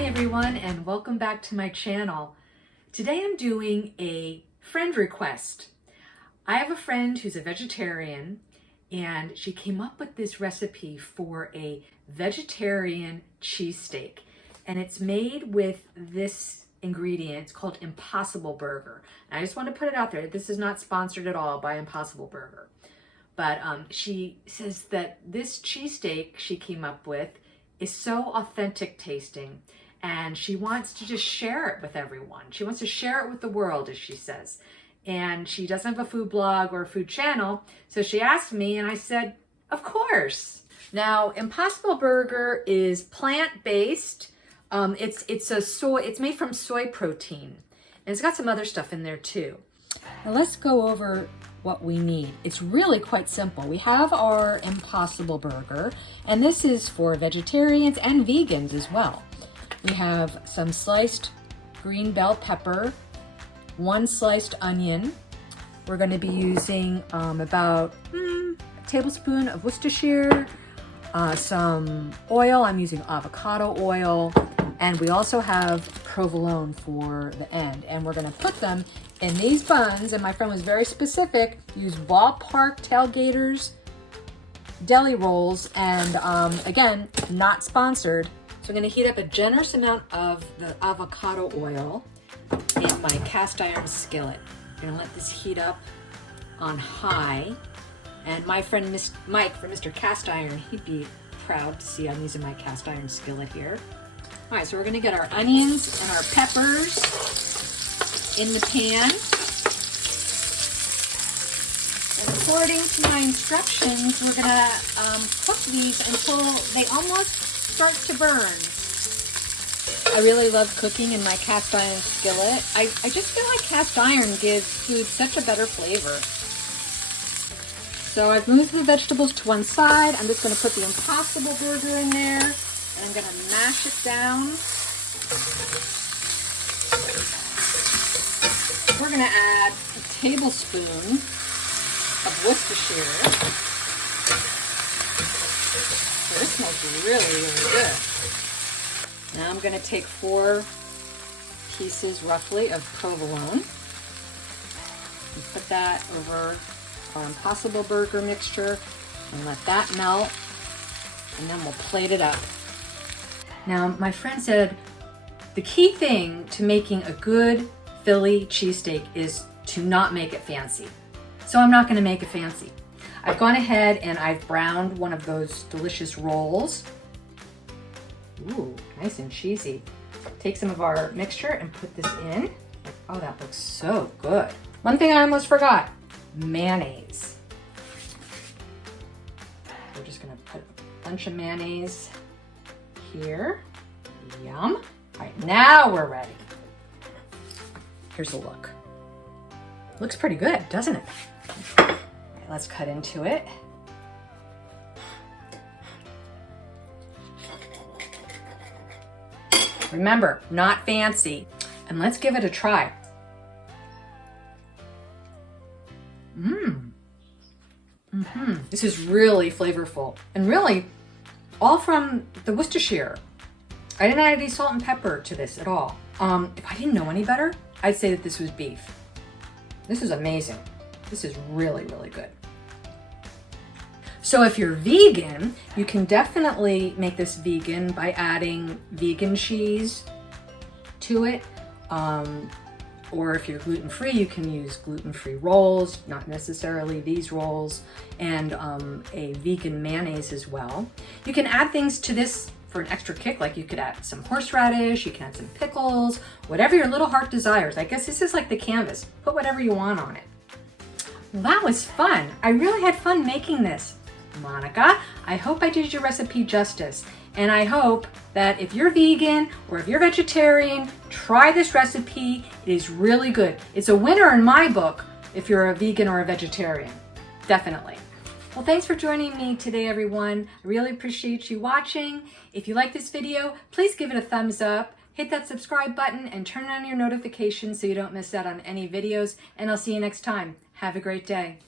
Hi everyone, and welcome back to my channel. Today I'm doing a friend request. I have a friend who's a vegetarian and she came up with this recipe for a vegetarian cheesesteak, and it's made with this ingredient. It's called Impossible Burger. And I just want to put it out there, this is not sponsored at all by Impossible Burger, but she says that this cheesesteak she came up with is so authentic tasting, and she wants to just share it with everyone. She wants to share it with the world, as she says. And she doesn't have a food blog or a food channel, so she asked me, and I said, of course. Now, Impossible Burger is plant-based. It's made from soy protein, and it's got some other stuff in there too. Now let's go over what we need. It's really quite simple. We have our Impossible Burger, and this is for vegetarians and vegans as well. We have some sliced green bell pepper, 1 sliced onion. We're going to be using about a tablespoon of Worcestershire, some oil. I'm using avocado oil, and we also have provolone for the end. And we're going to put them in these buns, and my friend was very specific. Use ballpark Tailgaters deli rolls, and again, not sponsored. So I'm going to heat up a generous amount of the avocado oil in my cast iron skillet. I'm going to let this heat up on high. And my friend Mike from Mr. Cast Iron, he'd be proud to see I'm using my cast iron skillet here. All right, so we're going to get our onions and our peppers in the pan. And according to my instructions, we're going to cook these until they almost start to burn. I really love cooking in my cast iron skillet. I just feel like cast iron gives food such a better flavor. So I've moved the vegetables to one side. I'm just going to put the Impossible Burger in there, and I'm going to mash it down. We're going to add a tablespoon of Worcestershire. So this smells really, really good. Now I'm going to take 4 pieces roughly of provolone and put that over our Impossible Burger mixture and let that melt, and then we'll plate it up. Now, my friend said the key thing to making a good Philly cheesesteak is to not make it fancy. So I'm not going to make it fancy. I've gone ahead and I've browned one of those delicious rolls. Ooh, nice and cheesy. Take some of our mixture and put this in. Oh, that looks so good. One thing I almost forgot, mayonnaise. We're just gonna put a bunch of mayonnaise here. Yum. All right, now we're ready. Here's a look. Looks pretty good, doesn't it? All right, let's cut into it. Remember, not fancy. And let's give it a try. This is really flavorful, and really all from the Worcestershire. I didn't add any salt and pepper to this at all. If I didn't know any better, I'd say that this was beef. This is amazing. This is really, really good. So if you're vegan, you can definitely make this vegan by adding vegan cheese to it. Or if you're gluten-free, you can use gluten-free rolls, not necessarily these rolls, and a vegan mayonnaise as well. You can add things to this for an extra kick, like you could add some horseradish, you can add some pickles, whatever your little heart desires. I guess this is like the canvas. Put whatever you want on it. Well, that was fun. I really had fun making this. Monica, I hope I did your recipe justice, and I hope that if you're vegan or if you're vegetarian, try this recipe. It is really good. It's a winner in my book if you're a vegan or a vegetarian. Definitely. Well, thanks for joining me today, everyone. I really appreciate you watching. If you like this video, please give it a thumbs up. Hit that subscribe button and turn on your notifications so you don't miss out on any videos, and I'll see you next time. Have a great day.